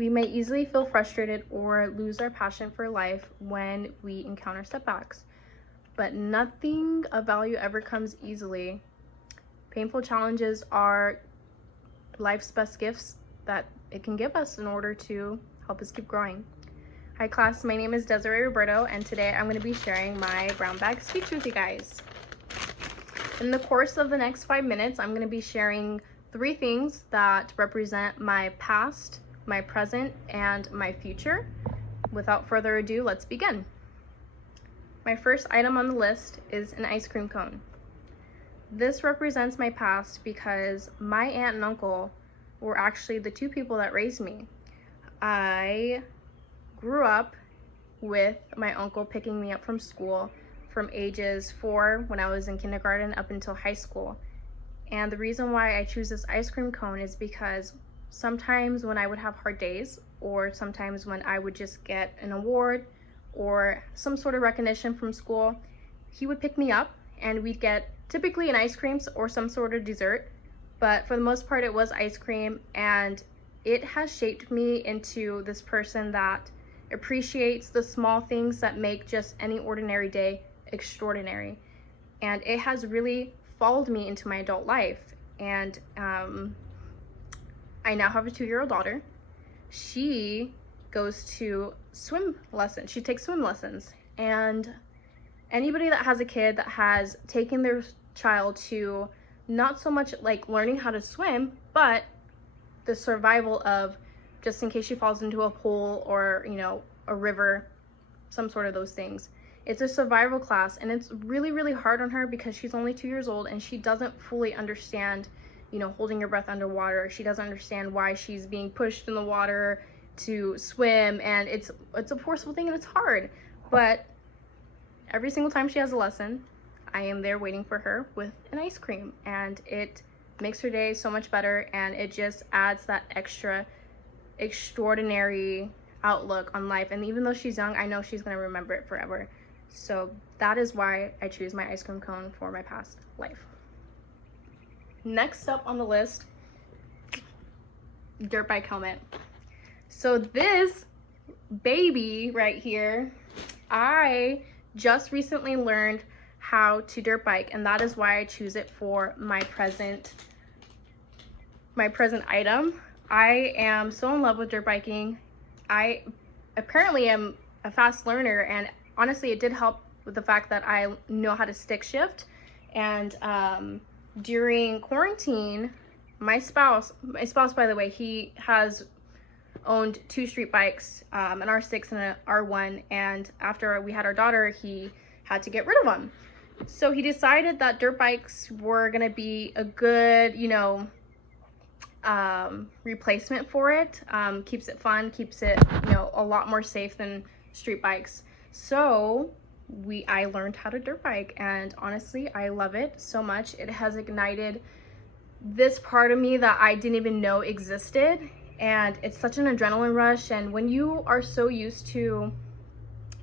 We may easily feel frustrated or lose our passion for life when we encounter setbacks, but nothing of value ever comes easily. Painful challenges are life's best gifts that it can give us in order to help us keep growing. Hi class, my name is Desiree Roberto, and today I'm going to be sharing my brown bag speech with you guys. In the course of the next 5 minutes, I'm going to be sharing 3 things that represent my past, my present, and my future. Without further ado, let's begin. My first item on the list is an ice cream cone. This represents my past because my aunt and uncle were actually the 2 people that raised me. I grew up with my uncle picking me up from school from ages 4 when I was in kindergarten up until high school. And the reason why I choose this ice cream cone is because sometimes when I would have hard days, or sometimes when I would just get an award or some sort of recognition from school, he would pick me up and we'd get typically an ice cream or some sort of dessert, but for the most part it was ice cream, and it has shaped me into this person that appreciates the small things that make just any ordinary day extraordinary. And it has really followed me into my adult life. And I now have a 2-year-old daughter. She goes to swim lessons. She takes swim lessons. And anybody that has a kid that has taken their child to not so much like learning how to swim, but the survival of just in case she falls into a pool or, you know, a river, some sort of those things. It's a survival class, and it's really, really hard on her because she's only 2 years old and she doesn't fully understand, you know, holding your breath underwater. She doesn't understand why she's being pushed in the water to swim, and it's a forceful thing and it's hard. But every single time she has a lesson, I am there waiting for her with an ice cream, and it makes her day so much better, and it just adds that extra extraordinary outlook on life. And even though she's young, I know she's going to remember it forever. So that is why I choose my ice cream cone for my past life. Next up on the list, dirt bike helmet. So this baby right here, I just recently learned how to dirt bike, and that is why I choose it for my present item. I am so in love with dirt biking. I apparently am a fast learner, and honestly it did help with the fact that I know how to stick shift. And during quarantine, my spouse by the way, he has owned 2 street bikes, an R6 and an R1, and after we had our daughter he had to get rid of them. So he decided that dirt bikes were gonna be a good, you know, replacement for it. Keeps it fun, keeps it, you know, a lot more safe than street bikes. So I learned how to dirt bike, and honestly I love it so much. It has ignited this part of me that I didn't even know existed, and it's such an adrenaline rush. And when you are so used to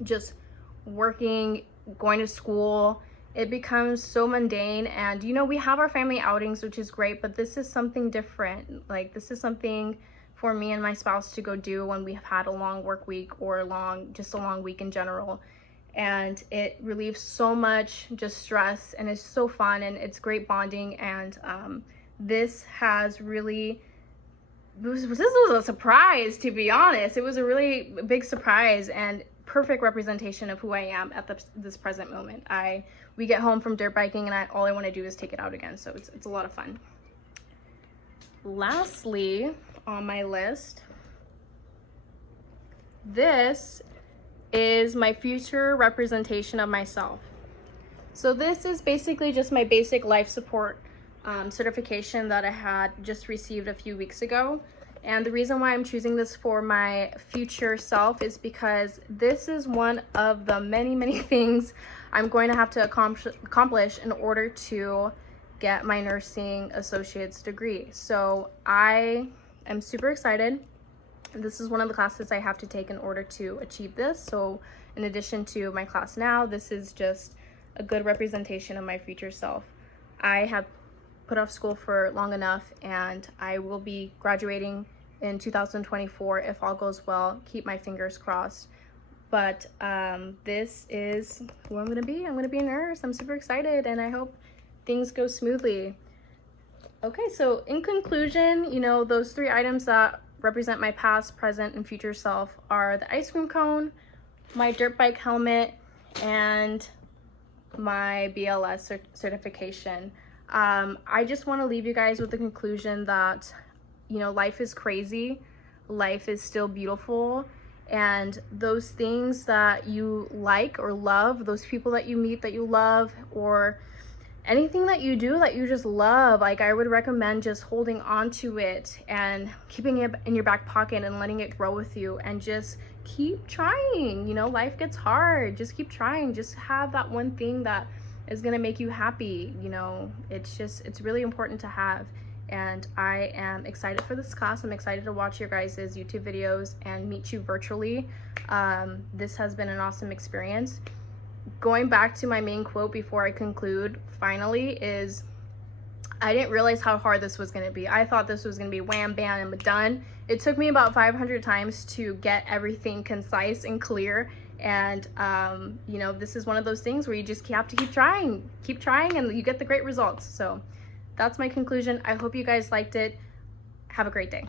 just working, going to school, it becomes so mundane. And you know, we have our family outings, which is great, but this is something different. Like, this is something for me and my spouse to go do when we have had a long work week or just a long week in general. And it relieves so much just stress, and it's so fun, and it's great bonding. And this has really, this was a surprise, to be honest. It was a really big surprise and perfect representation of who I am at this present moment. We get home from dirt biking and all I want to do is take it out again, so it's a lot of fun. Lastly on my list, this is my future representation of myself. So this is basically just my basic life support certification that I had just received a few weeks ago. And the reason why I'm choosing this for my future self is because this is one of the many, many things I'm going to have to accomplish in order to get my nursing associate's degree. So I am super excited. This is one of the classes I have to take in order to achieve this. So in addition to my class now, this is just a good representation of my future self. I have put off school for long enough, and I will be graduating in 2024 if all goes well. Keep my fingers crossed. But this is who I'm gonna be. I'm gonna be a nurse. I'm super excited, and I hope things go smoothly. Okay, so in conclusion, you know, those 3 items that represent my past, present, and future self are the ice cream cone, my dirt bike helmet, and my BLS certification. I just want to leave you guys with the conclusion that, you know, life is crazy, life is still beautiful, and those things that you like or love, those people that you meet that you love, or anything that you do that you just love, like, I would recommend just holding on to it and keeping it in your back pocket and letting it grow with you, and just keep trying. You know, life gets hard, just keep trying. Just have that one thing that is gonna make you happy. You know, it's really important to have. And I am excited for this class. I'm excited to watch your guys' YouTube videos and meet you virtually. This has been an awesome experience. Going back to my main quote before I conclude, finally, is I didn't realize how hard this was going to be. I thought this was going to be wham, bam, and done. It took me about 500 times to get everything concise and clear. And, you know, this is one of those things where you just have to keep trying, and you get the great results. So that's my conclusion. I hope you guys liked it. Have a great day.